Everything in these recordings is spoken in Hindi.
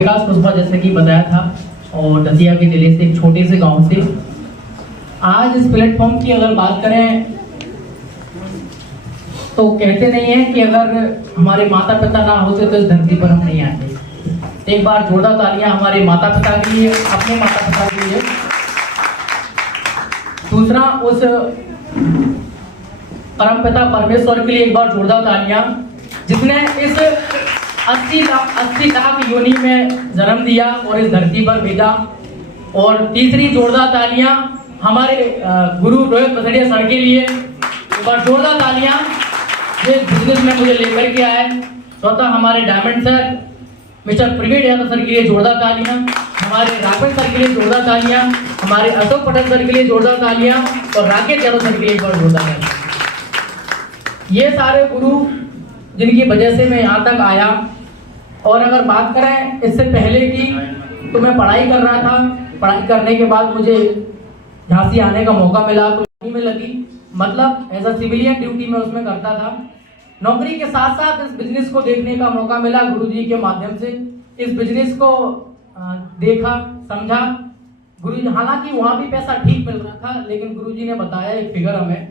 विकास कुशवाहा जैसे कि बताया था और दतिया के जिले से एक छोटे से गांव से आज इस प्लेटफॉर्म की अगर बात करें तो कहते नहीं है कि अगर हमारे माता पिता ना होते तो इस धरती पर हम नहीं आते। एक बार जोरदार तालियां हमारे माता पिता के लिए, अपने माता पिता के लिए। दूसरा, उस परमपिता परमेश्वर के लिए एक बार जोरदार तालियां जिसने इस 80 लाख योनि में जन्म दिया और इस धरती पर भेजा। और तीसरी जोरदार तालियां हमारे गुरु रोहित पसड़िया सर के लिए, एक बार जोरदार तालियां जिस बिजनेस में मुझे लेकर के आए। स्वतः हमारे diamond sir mister Praveen Yadav sir के लिए जोरदार तालियां, हमारे राकेश सर के लिए जोरदार तालियां, हमारे अशोक पटेल सर के लिए जोरदार तालियां और राकेश यादव सर के लिए एक बार जोरदार तालियां। ये सारे गुरु जिनकी वजह से मैं यहाँ तक आया। और अगर बात करें इससे पहले की, तो मैं पढ़ाई कर रहा था। पढ़ाई करने के बाद मुझे झांसी आने का मौका मिला तो में लगी, मतलब एज अ सिविलियन ड्यूटी में उसमें करता था। नौकरी के साथ साथ इस बिजनेस को देखने का मौका मिला गुरुजी के माध्यम से। इस बिजनेस को देखा, समझा। गुरुजी, हालांकि वहां भी पैसा ठीक मिल रहा था, लेकिन गुरुजी ने बताया एक फिगर हमें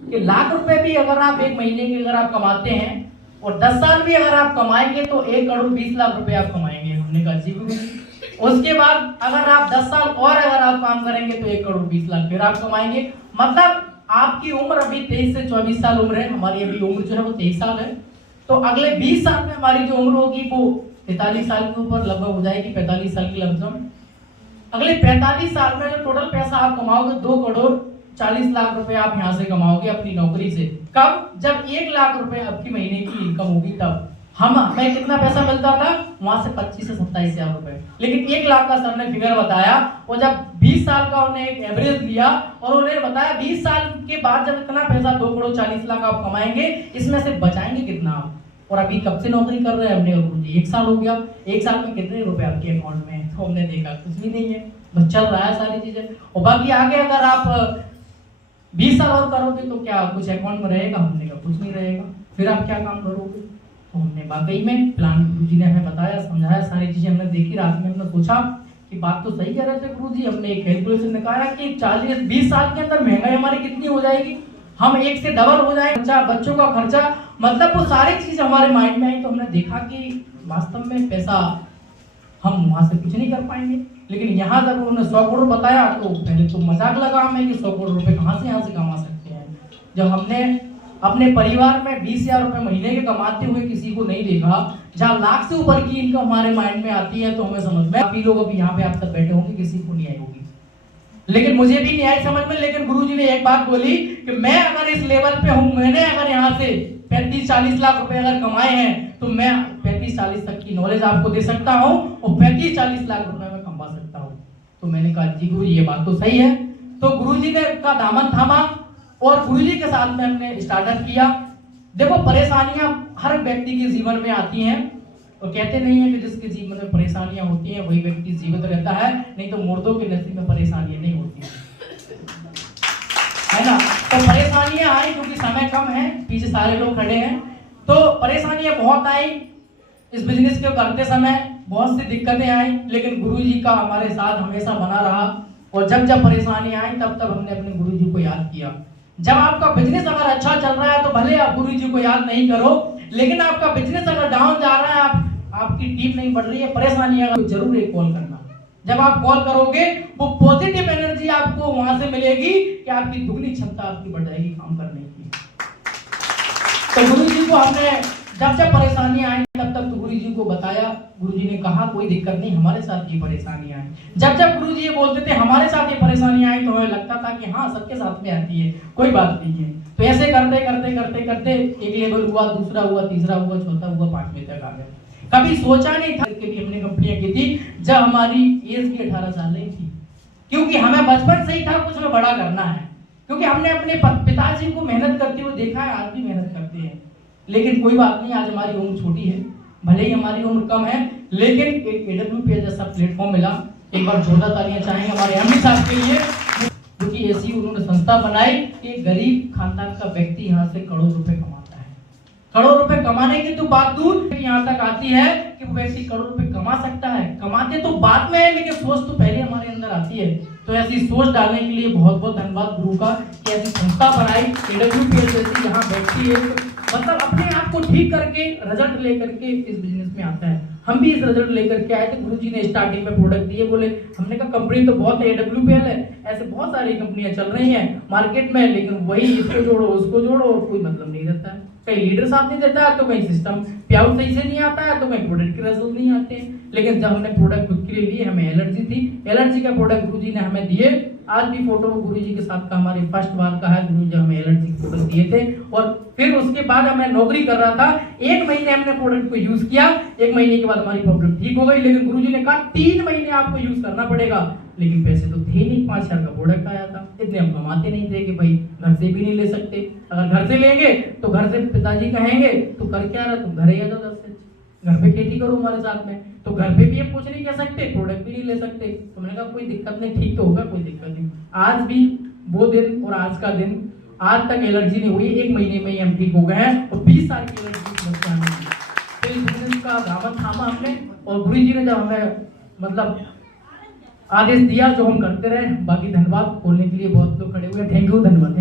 कि लाख रुपए भी अगर आप एक महीने के अगर आप कमाते हैं और 10 साल भी अगर आप कमाएंगे तो 1 करोड़ 20 लाख रुपए आप कमाएंगे। हमने कहा जी गुरुजी। उसके बाद अगर आप 10 साल और अगर आप काम करेंगे तो 1 करोड़ 20 लाख फिर आप कमाएंगे। मतलब आपकी उम्र अभी 23 से 24 साल उम्र है, हमारी अभी उम्र जो है वो 23 साल है। तो अगले 20 साल में हमारी जो उम्र होगी वो 43 साल के ऊपर लगभग हो जाएगी, 45 साल की लमसम। अगले 45 साल में जो टोटल पैसा आप कमाओगे 2 करोड़ 40 लाख रुपए आप यहाँ से कमाओगे अपनी नौकरी से। कब? जब 1 लाख रुपए आपकी महीने की इनकम होगी तब। हमें कितना पैसा मिलता था वहां से? 25 से 27 हजार रुपए। लेकिन 1 लाख का सर ने फिगर बताया और जब 20 साल का उन्हें एक एवरेज दिया और उन्हें बताया 20 साल के बाद जब इतना पैसा 2 करोड़ 40 लाख आप कमाएंगे, इसमें से बचाएंगे कितना आप? और अभी कब से नौकरी कर रहे हैं हमने? गुरुजी 1 साल हो गया। 1 साल में कितने रुपए आपके अकाउंट में? तो हमने देखा कुछ भी नहीं है, बस चल रहा है सारी चीजें। और बाकी आगे अगर आप 20 साल और करोगे तो क्या कुछ अकाउंट में रहेगा? हमने कहा कुछ नहीं रहेगा। फिर आप क्या काम करोगे? तो हमने वाकई में प्लान, गुरुजी ने हमें बताया, समझाया, सारी चीजें हमने देखी। रात में हमने सोचा कि बात तो सही कह रहे थे गुरुजी। हमने एक कैलकुलेशन निकाला कि 20 साल के अंदर महंगाई हमारी कितनी हो जाएगी, हम 1 से डबल हो जाएंगे खर्चा, बच्चों का खर्चा, मतलब वो सारी चीज हमारे माइंड में आई। तो हमने देखा कि वास्तव में पैसा हम वहां से कुछ नहीं कर पाएंगे। लेकिन यहाँ जब उन्होंने 100 करोड़ बताया तो पहले तो मजाक लगा हमें कि 100 करोड़ रुपए कहाँ से यहाँ से कमा सकते हैं। जब हमने अपने परिवार में 20,000 रुपए महीने के कमाते हुए किसी को नहीं देखा, जहाँ लाख से ऊपर की इनकम हमारे माइंड में आती है, तो हमें समझ में, काफी लोग अभी यहाँ पे आप सब बैठे होंगे, किसी को नहीं आई होगी, लेकिन मुझे भी नहीं आई समझ में। लेकिन गुरुजी ने एक बात बोली कि मैं अगर इस लेवल पे हूँ, मैंने अगर यहाँ से 35-40 लाख रुपए अगर कमाए हैं तो मैं 35-40 तक की नॉलेज आपको दे सकता हूँ और 35-40 लाख रुपए में कमा सकता हूँ। तो मैंने कहा जी गुरु ये बात तो सही है। तो गुरुजी ने का दामन थामा और गुरुजी के साथ में हमने स्टार्टअप किया। देखो, परेशानियां हर व्यक्ति के जीवन में आती हैं और कहते नहीं है कि जिसके जीवन में परेशानियां होती हैं वही व्यक्ति जीवित रहता है, नहीं तो मुर्दों के नसीब में परेशानियां नहीं होती है ना। तो परेशानियां आई क्योंकि समय कम है, पीछे सारे लोग खड़े हैं, तो परेशानियां बहुत आई इस बिजनेस को करते समय, बहुत सी दिक्कतें आई, लेकिन गुरुजी का हमारे साथ हमेशा बना रहा। और जब जब परेशानी आई तब तब हमने अपने गुरुजी को याद किया। जब आपका बिजनेस अगर अच्छा चल रहा है तो भले आप गुरुजी को याद नहीं करो, लेकिन आपका बिजनेस अगर डाउन जा रहा है, आपकी टीम नहीं बढ़ रही है, परेशानी है, जरूर एक कॉल करना। जब आप कॉल करोगे वो पॉजिटिव एनर्जी आपको वहां से मिलेगी कि आपकी दुगनी क्षमता आपकी बढ़ जाएगी काम करने की। तो गुरुजी को हमने जब जब परेशानी आई तब तब तो गुरुजी को बताया। गुरुजी ने कहा कोई दिक्कत नहीं, हमारे साथ ये परेशानी आई। जब जब गुरुजी ये बोलते थे हमारे साथ ये परेशानी आई तो हमें लगता था कि हाँ सबके साथ में आती है, कोई बात नहीं है। तो ऐसे करते करते करते करते एक लेवल हुआ, दूसरा हुआ, तीसरा हुआ, चौथा हुआ, 5वें तक आ गए। कभी सोचा नहीं था कि भी हमने कंपनियां की थी जब हमारी एज की 18 साल नहीं थी, क्योंकि हमें बचपन से ही था कुछ में बड़ा करना है, क्योंकि हमने अपने पिताजी को मेहनत करते हुए देखा है, आज भी मेहनत करते हैं। लेकिन कोई बात नहीं, आज हमारी उम्र छोटी है, भले ही हमारी उम्र कम है, लेकिन एक AWP जैसा प्लेटफॉर्म मिला। एक बार जोरदार तालियां चाहेंगे हमारे एमडी साहब के लिए, क्योंकि ऐसी उन्होंने संस्था बनाई कि गरीब खानदान का व्यक्ति यहाँ से करोड़ों रुपए कमाता है। करोड़ रुपए कमाने की तो बात दूर यहाँ तक आती है कि वो व्यक्ति करोड़ रुपए कमा सकता है। कमाते तो बाद में है, लेकिन सोच तो पहले हमारे अंदर आती है। तो ऐसी सोच डालने के लिए बहुत बहुत धन्यवाद गुरु का कि ऐसी संस्था बनाई AWPL जैसी, यहाँ व्यक्ति एक मतलब अपने आप को ठीक करके रिजल्ट लेकर के इस बिजनेस में आता है। हम भी इस रिजल्ट लेकर के आए थे। गुरुजी ने स्टार्टिंग में प्रोडक्ट दिए, बोले हमने कहा कंपनी तो बहुत है, AWPL है, ऐसे बहुत सारी कंपनियां चल रही हैं मार्केट में, लेकिन वही इसको जोड़ो उसको जोड़ो और कोई मतलब नहीं रहता है। कहीं लीडर साथ नहीं देता है, तो कहीं सिस्टम पे आउट सही से नहीं आता है, तो कहीं प्रोडक्ट के रिजल्ट नहीं आते हैं। लेकिन जब हमने प्रोडक्ट खुद के लिए लिए, हमें एलर्जी थी, एलर्जी का प्रोडक्ट गुरुजी ने हमें दिए। आज भी फोटो गुरुजी के साथ का हमारी फर्स्ट बार का है, गुरुजी हमें एलर्जी के प्रोडक्ट दिए थे। और फिर उसके बाद हमें नौकरी कर रहा था, 1 महीने हमने प्रोडक्ट को यूज किया, 1 महीने के बाद हमारी प्रॉब्लम ठीक हो गई। लेकिन गुरुजी ने कहा 3 महीने आपको यूज करना पड़ेगा। लेकिन पैसे तो थे नहीं, 5,000 का प्रोडक्ट आया था, इतने हम कमाते नहीं थे कि भाई घर से भी नहीं ले सकते। अगर घर से लेंगे तो घर से पिताजी कहेंगे तो कर क्या रहा, तुम घर ही आ जाओ, घर पे खेती करो हमारे साथ में। तो घर पे भी ये कुछ नहीं कह सकते, प्रोडक्ट भी नहीं ले सकते। तो मैंने कहा कोई दिक्कत नहीं, ठीक तो होगा, कोई दिक्कत नहीं। आज भी वो दिन और आज का दिन, आज तक एलर्जी नहीं हुई, 1 महीने में ही हम ठीक हो गए हैं और 20 साल की एलर्जी तो इस बिजनेस का दामन थामा हमने। और गुरु जी ने जब हमें मतलब आदेश दिया जो हम करते रहे। बाकी धन्यवाद, बोलने के लिए बहुत लोग खड़े हुए। थैंक यू, धन्यवाद।